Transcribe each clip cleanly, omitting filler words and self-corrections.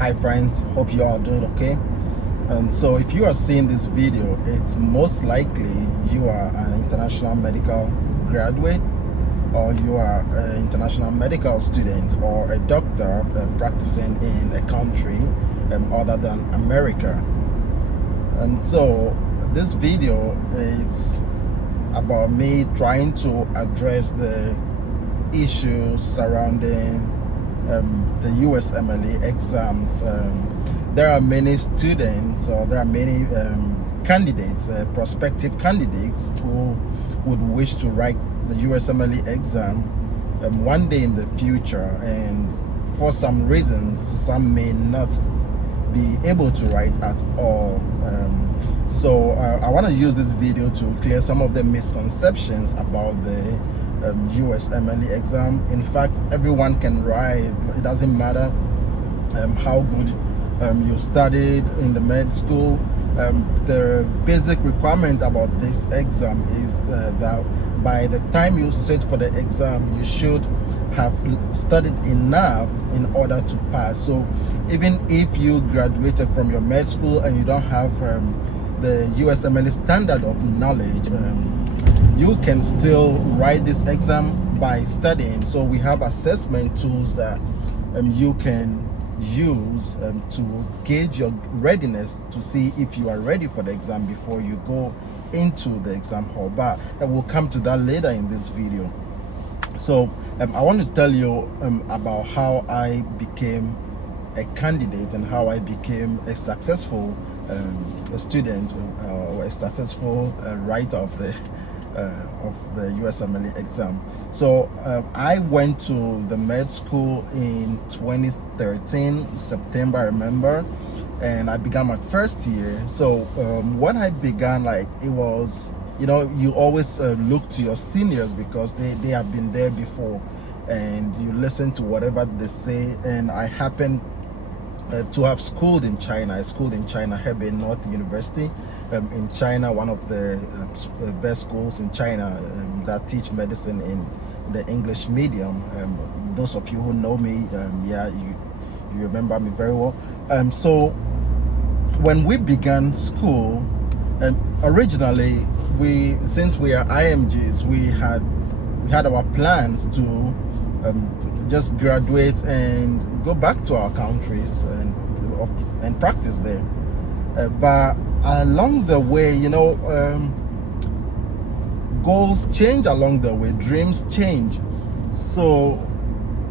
Hi friends, hope you all are doing okay. And so if you are seeing this video, it's most likely you are an international medical graduate, or you are an international medical student, or a doctor practicing in a country other than America. And so this video is about me trying to address the issues surrounding the USMLE exams. There are many students, or there are many candidates, prospective candidates, who would wish to write the USMLE exam one day in the future, and for some reasons some may not be able to write at all. So I want to use this video to clear some of the misconceptions about the USMLE exam. In fact, everyone can write. It doesn't matter how good you studied in the med school. The basic requirement about this exam is that by the time you sit for the exam, you should have studied enough in order to pass. So even if you graduated from your med school and you don't have the USMLE standard of knowledge, you can still write this exam by studying. So we have assessment tools that you can use to gauge your readiness, to see if you are ready for the exam before you go into the exam hall. But we'll come to that later in this video. So I want to tell you about how I became a candidate and how I became a successful student, or a successful writer of the USMLE exam. So I went to the med school in 2013, September, I remember, and I began my first year. So what I began, like, it was, you know, you always look to your seniors because they have been there before, and you listen to whatever they say. And I happened to have schooled in China. I schooled in China, Hebei North University in China, one of the best schools in China that teach medicine in the English medium. Those of you who know me, yeah, you remember me very well. So when we began school, originally, since we are IMGs, we had our plans to just graduate and go back to our countries and practice there. But along the way, you know, goals change along the way, dreams change. So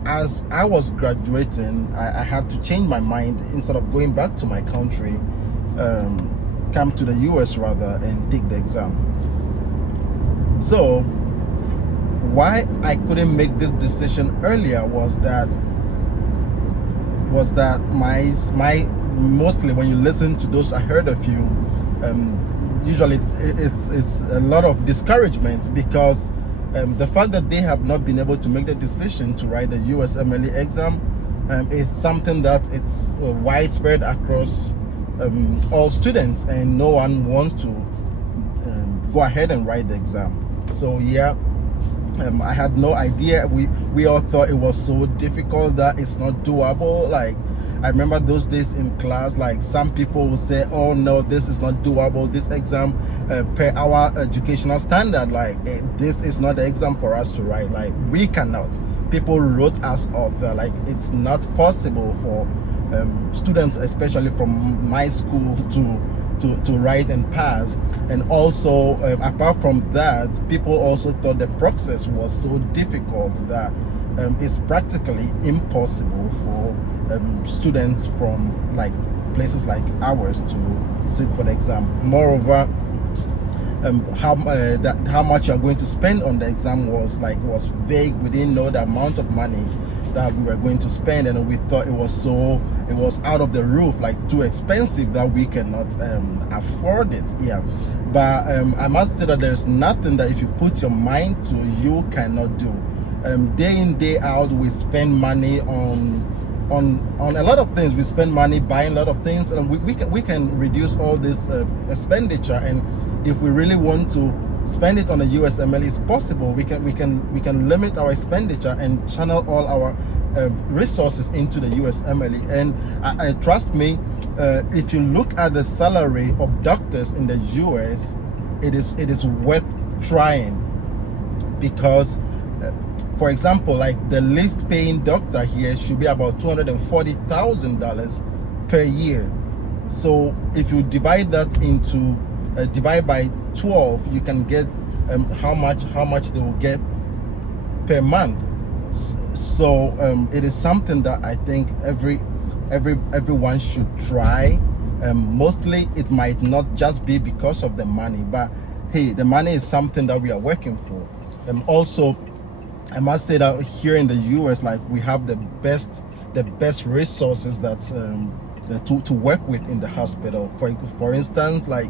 as I was graduating, I had to change my mind. Instead of going back to my country, come to the US rather and take the exam. So why I couldn't make this decision earlier was that my mostly when you listen to those I heard of you, usually it's a lot of discouragement, because the fact that they have not been able to make the decision to write the USMLE exam is something that it's widespread across all students, and no one wants to go ahead and write the exam. So yeah, I had no idea. We all thought it was so difficult that it's not doable. Like, I remember those days in class, like, some people would say, oh no, this is not doable, this exam per our educational standard, like, this is not the exam for us to write, like, we cannot. People wrote us off, like, it's not possible for students, especially from my school, to write and pass. And also apart from that, people also thought the process was so difficult that it's practically impossible for students from like places like ours to sit for the exam. Moreover, how much you're going to spend on the exam was vague. We didn't know the amount of money that we were going to spend, and we thought it was out of the roof, like too expensive, that we cannot afford it. Yeah, but I must say that there's nothing that if you put your mind to, you cannot do. Day in, day out, we spend money on a lot of things. We spend money buying a lot of things, and we can reduce all this expenditure. And if we really want to spend it on the USMLE, it's possible. We can limit our expenditure and channel all our resources into the USMLE. And I trust me, if you look at the salary of doctors in the US, it is worth trying, because for example, like the least paying doctor here should be about $240,000 per year. So if you divide that into divide by 12, you can get how much they will get per month. So it is something that I think everyone should try. Mostly it might not just be because of the money, but hey, the money is something that we are working for. Also, I must say that here in the US, like, we have the best resources that to work with in the hospital. For instance, like,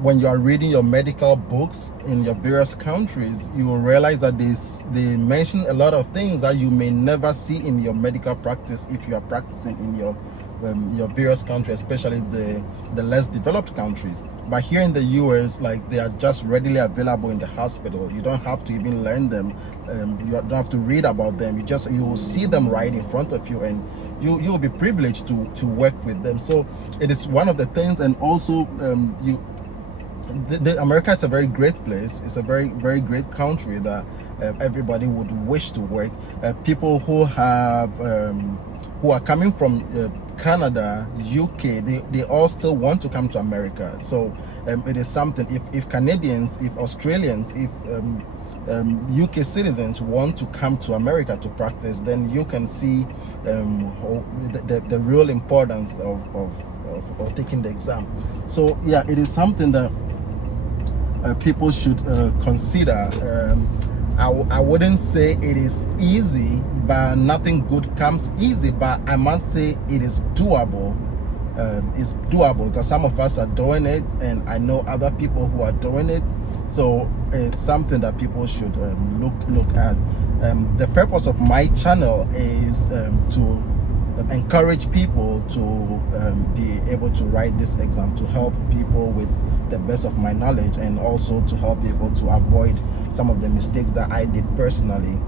when you are reading your medical books in your various countries, you will realize that they mention a lot of things that you may never see in your medical practice if you are practicing in your various countries, especially the less developed countries. But here in the US, like, they are just readily available in the hospital. You don't have to even learn them. You don't have to read about them. You will see them right in front of you, and you will be privileged to work with them. So it is one of the things. And also, America is a very great place. It's a very, very great country that everybody would wish to work. People who are coming from Canada, UK, they all still want to come to America. So it is something. If Canadians, if Australians, if UK citizens want to come to America to practice, then you can see the real importance of taking the exam. So yeah, it is something that people should consider. I wouldn't say it is easy, but nothing good comes easy, but I must say it is doable. It's doable because some of us are doing it, and I know other people who are doing it. So it's something that people should look at. The purpose of my channel is to encourage people to be able to write this exam, to help people with the best of my knowledge, and also to help people to avoid some of the mistakes that I did personally.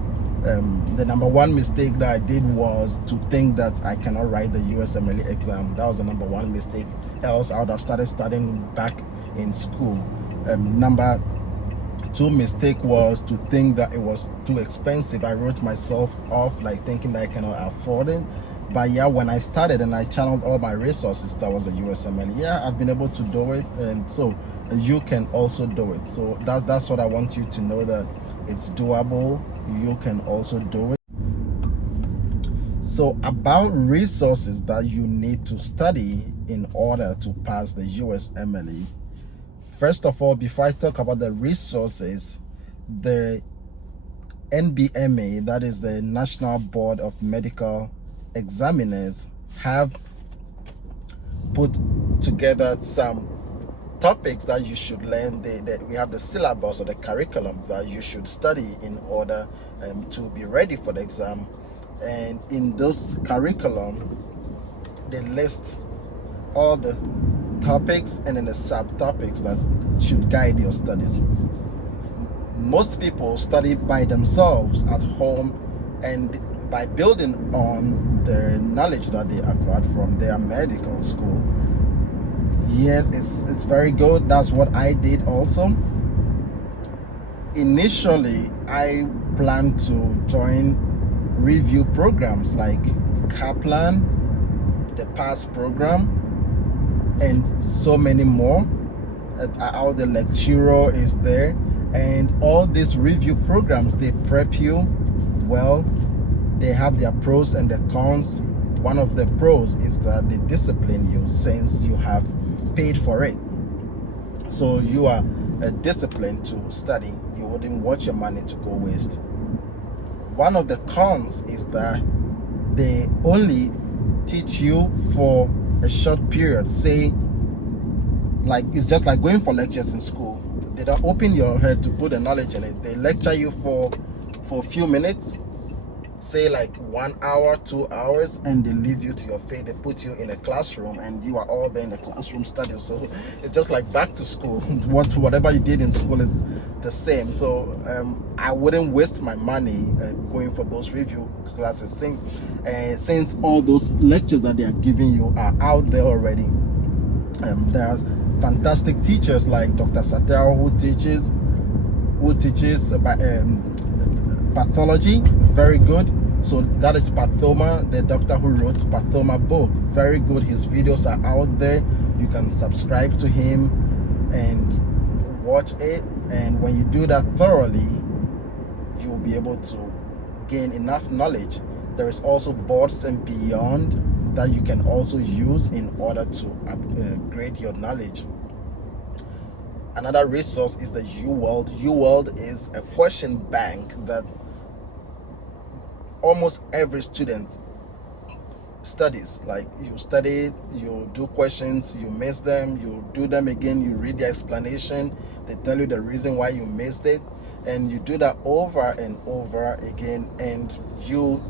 The number one mistake that I did was to think that I cannot write the USMLE exam. That was the number one mistake. Else I would have started studying back in school. Number two mistake was to think that it was too expensive. I wrote myself off, like, thinking that I cannot afford it. But yeah, when I started and I channeled all my resources, that was the USMLE. Yeah, I've been able to do it, and so you can also do it. So that's what I want you to know, that it's doable. You can also do it. So about resources that you need to study in order to pass the USMLE. First of all, before I talk about the resources, the NBME, that is the National Board of Medical Examiners, have put together some topics that you should learn. We have the syllabus or the curriculum that you should study in order to be ready for the exam. And in those curriculum, they list all the topics and then the subtopics that should guide your studies. Most people study by themselves at home and by building on the knowledge that they acquired from their medical school. Yes, it's very good. That's what I did also. Initially, I planned to join review programs like Kaplan, the PASS program, and so many more. How the lecturer is there, and all these review programs, they prep you well. They have their pros and the cons. One of the pros is that they discipline you since you have paid for it. So you are disciplined to study. You wouldn't want your money to go waste. One of the cons is that they only teach you for a short period. Say, like, it's just like going for lectures in school. They don't open your head to put the knowledge in it. They lecture you for a few minutes, say like 1 hour, 2 hours, and they leave you to your fate. They put you in a classroom and you are all there in the classroom studying. So it's just like back to school. Whatever you did in school is the same. So I wouldn't waste my money going for those review classes since all those lectures that they are giving you are out there already. There's fantastic teachers like Dr. Satero who teaches about pathology, very good. So that is Pathoma, the doctor who wrote Pathoma book, very good. His videos are out there. You can subscribe to him and watch it, and when you do that thoroughly, you will be able to gain enough knowledge. There is also Boards and Beyond that you can also use in order to upgrade your knowledge. Another resource is the UWorld. UWorld is a question bank that almost every student studies. Like, you study, you do questions, you miss them, you do them again, you read the explanation, they tell you the reason why you missed it, and you do that over and over again, and you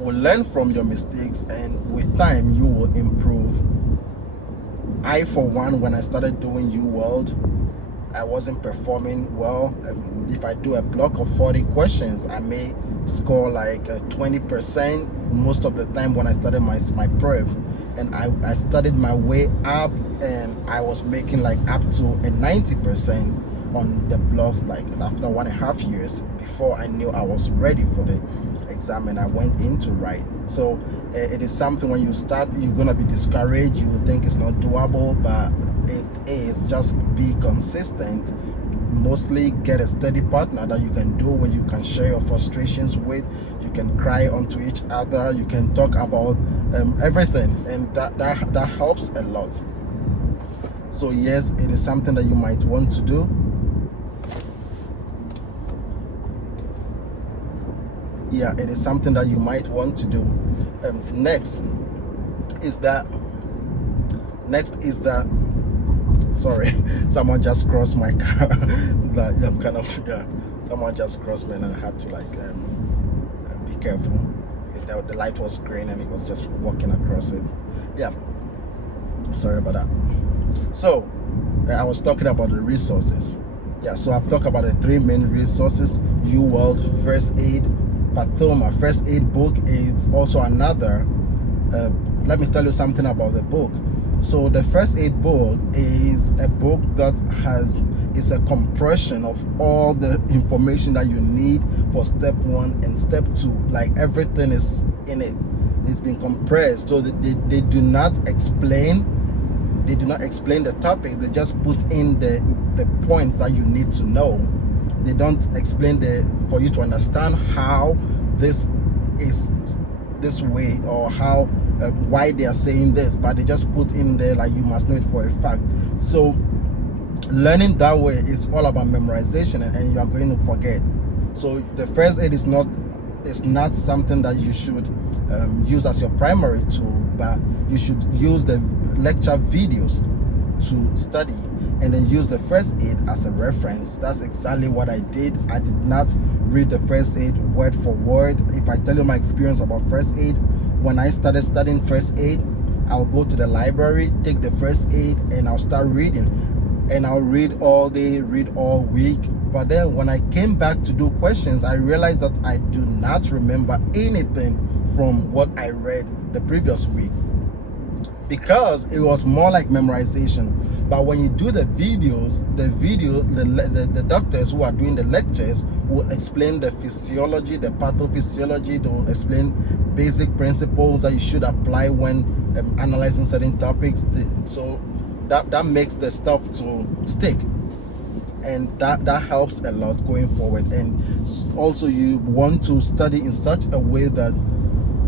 will learn from your mistakes, and with time you will improve. I, for one, when I started doing UWorld, I wasn't performing well. If I do a block of 40 questions, I may score like 20% most of the time when I started my prep. And I studied my way up, and I was making like up to a 90% on the blocks, like after 1.5 years, before I knew I was ready for the exam and I went into write. So it is something, when you start, you're gonna be discouraged, you will think it's not doable, but it is. Just be consistent. Mostly get a steady partner that you can do, where you can share your frustrations with, you can cry onto each other, you can talk about everything, and that helps a lot. So yes, it is something that you might want to do. Yeah, it is something that you might want to do. Next is that sorry, someone just crossed my car. I'm kind of, yeah, someone just crossed me and I had to like be careful. The light was green and he was just walking across it. Yeah, sorry about that. So I was talking about the resources. Yeah, so I've talked about the 3 main resources: UWorld, First Aid, Pathoma. First Aid book is also another. Let me tell you something about the book. So the First Aid book is a book that is a compression of all the information that you need for step 1 and step 2. Like, everything is in it. It's been compressed, so they do not explain the topic. They just put in the points that you need to know. They don't explain for you to understand how this is this way, or how why they are saying this, but they just put in there like you must know it for a fact. So learning that way, it's all about memorization, and you are going to forget. So the First Aid is not something that you should use as your primary tool, but you should use the lecture videos to study, and then use the First Aid as a reference. That's exactly what I did. I did not read the First Aid word for word. If I tell you my experience about First Aid, when I started studying First Aid, I'll go to the library, take the First Aid, and I'll start reading, and I'll read all day, read all week. But then when I came back to do questions, I realized that I do not remember anything from what I read the previous week, because it was more like memorization. But when you do the videos, the doctors who are doing the lectures will explain the physiology, the pathophysiology. They will explain basic principles that you should apply when analyzing certain topics. So that makes the stuff to stick, and that helps a lot going forward. And also, you want to study in such a way that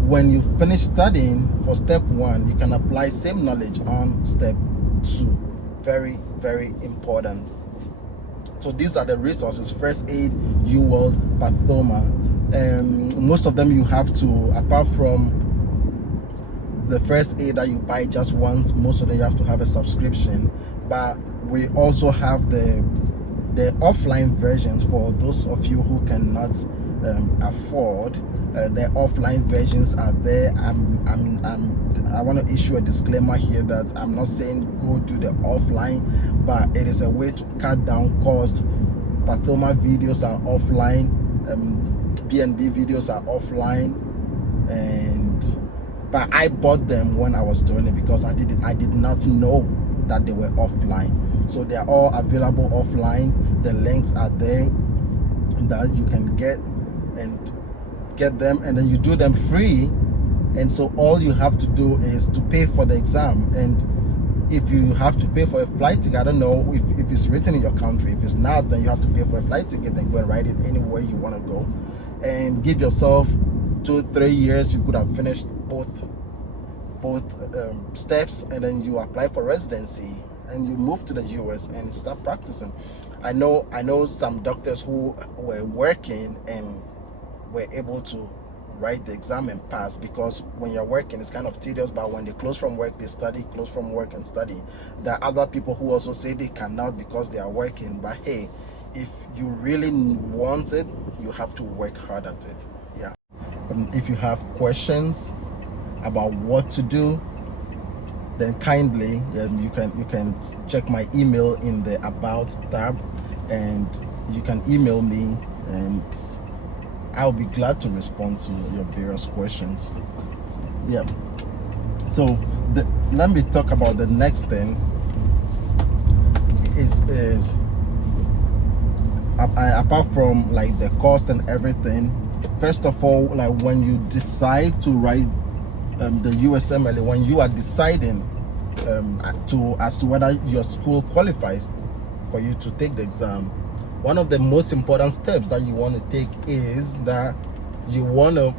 when you finish studying for step 1, you can apply same knowledge on step 2. Very, very important. So these are the resources: First Aid, UWorld, Pathoma. Most of them you have to, apart from the First Aid that you buy just once, most of them you have to have a subscription. But we also have the offline versions for those of you who cannot afford. The offline versions are there. I want to issue a disclaimer here that I'm not saying go do the offline, but it is a way to cut down costs. Pathoma videos are offline, BNB videos are offline, but I bought them when I was doing it because I did not know that they were offline. So they are all available offline. The links are there that you can get them, and then you do them free. And so all you have to do is to pay for the exam. And if you have to pay for a flight ticket, I don't know if it's written in your country. If it's not, then you have to pay for a flight ticket and go and write it anywhere you want to go, and give yourself 2-3 years. You could have finished both steps, and then you apply for residency and you move to the US and start practicing. I know some doctors who were working and were able to write the exam and pass, because when you're working it's kind of tedious, but when they close from work they study, close from work and study. There are other people who also say they cannot because they are working, but hey, if you really want it, you have to work hard at it. Yeah. If you have questions about what to do, then kindly you can check my email in the About tab, and you can email me, and I'll be glad to respond to your various questions. Yeah. So let me talk about the next thing. Is apart from like the cost and everything, first of all, like when you decide to write the USMLE, when you are deciding as to whether your school qualifies for you to take the exam, one of the most important steps that you want to take is that you want to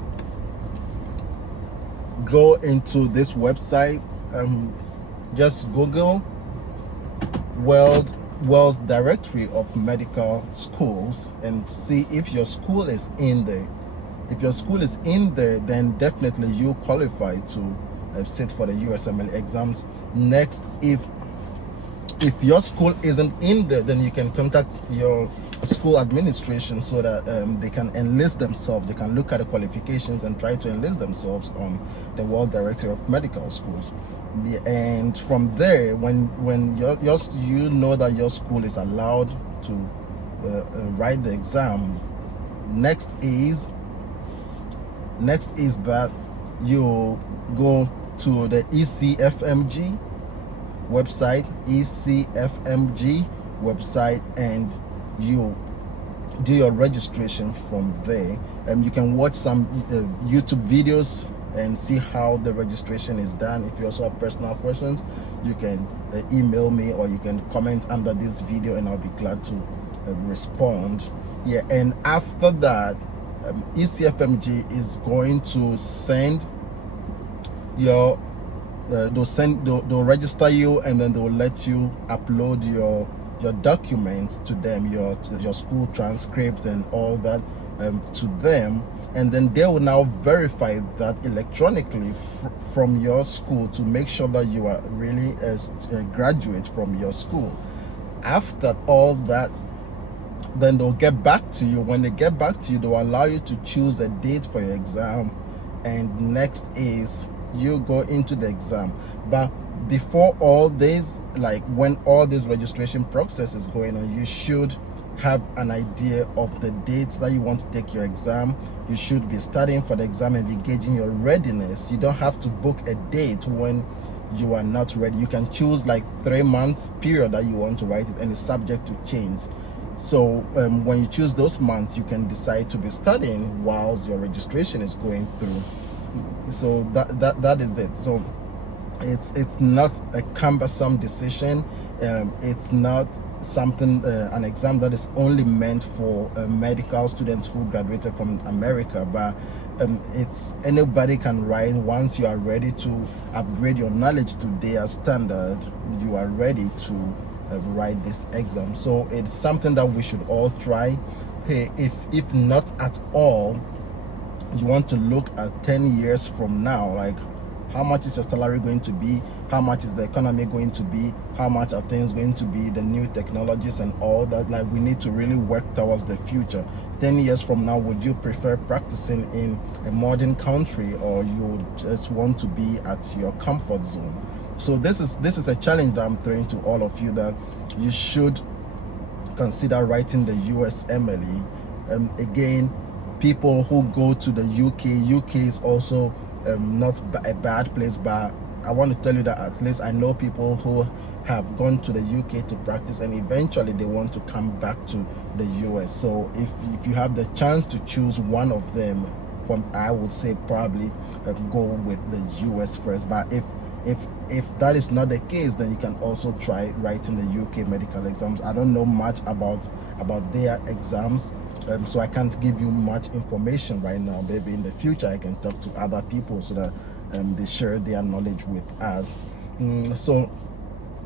go into this website, just Google World Directory of Medical Schools and see if your school is in there. If your school is in there, then definitely you qualify to sit for the USMLE exams. Next, if your school isn't in there, then you can contact your school administration so that they can enlist themselves. They can look at the qualifications and try to enlist themselves on the World Directory of Medical Schools. And from there, when you know that your school is allowed to write the exam, next is that you go to the ECFMG website, and you do your registration from there. And you can watch some YouTube videos and see how the registration is done. If you also have personal questions, you can email me, or you can comment under this video and I'll be glad to respond. Yeah. And after that, ECFMG is going to send your they'll register you, and then they'll let you upload your documents to them, your school transcript and all that to them, and then they will now verify that electronically from your school to make sure that you are really a graduate from your school. After all that, then they'll get back to you. When they get back to you, they'll allow you to choose a date for your exam, and next is you go into the exam. But before all this, like when all this registration process is going on, you should have an idea of the dates that you want to take your exam. You should be studying for the exam and be gauging your readiness. You don't have to book a date when you are not ready. You can choose like 3 months period that you want to write it, and it's subject to change. So when you choose those months, you can decide to be studying whilst your registration is going through. So that is it. So it's not a cumbersome decision. It's not something an exam that is only meant for medical students who graduated from America, but it's anybody can write. Once you are ready to upgrade your knowledge to their standard, you are ready to write this exam. So it's something that we should all try. Hey, if not at all, you want to look at 10 years from now, like How much is your salary going to be? How much is the economy going to be? How much are things going to be? The new technologies and all that. Like, we need to really work towards the future. 10 years from now, would you prefer practicing in a modern country, or you just want to be at your comfort zone? So this is a challenge that I'm throwing to all of you, that you should consider writing the USMLE. Again, people who go to the UK is also not a bad place, but I want to tell you that at least I know people who have gone to the UK to practice, and eventually they want to come back to the US. So if you have the chance to choose one of them, I would say probably go with the US first. But if that is not the case, then you can also try writing the UK medical exams. I don't know much about their exams, so I can't give you much information right now. Maybe in the future I can talk to other people so that they share their knowledge with us. So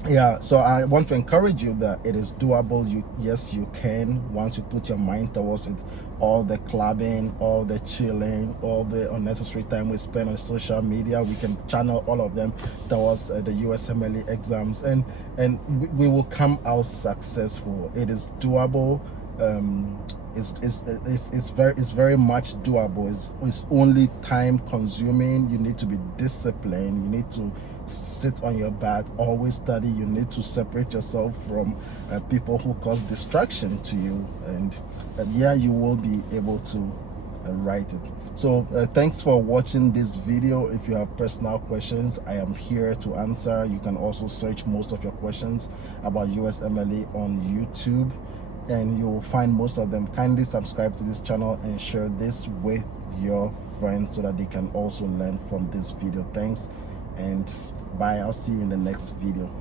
yeah, so I want to encourage you that it is doable. Yes, you can, once you put your mind towards it. All the clubbing, all the chilling, all the unnecessary time we spend on social media, we can channel all of them towards the USMLE exams, and we will come out successful. It is doable. It's very much doable. It's only time consuming. You need to be disciplined. You need to sit on your butt, always study. You need to separate yourself from people who cause distraction to you, and yeah, you will be able to write it. So thanks for watching this video. If you have personal questions, I am here to answer. You can also search most of your questions about USMLE on YouTube, and you'll find most of them. Kindly subscribe to this channel and share this with your friends so that they can also learn from this video. Thanks and bye. I'll see you in the next video.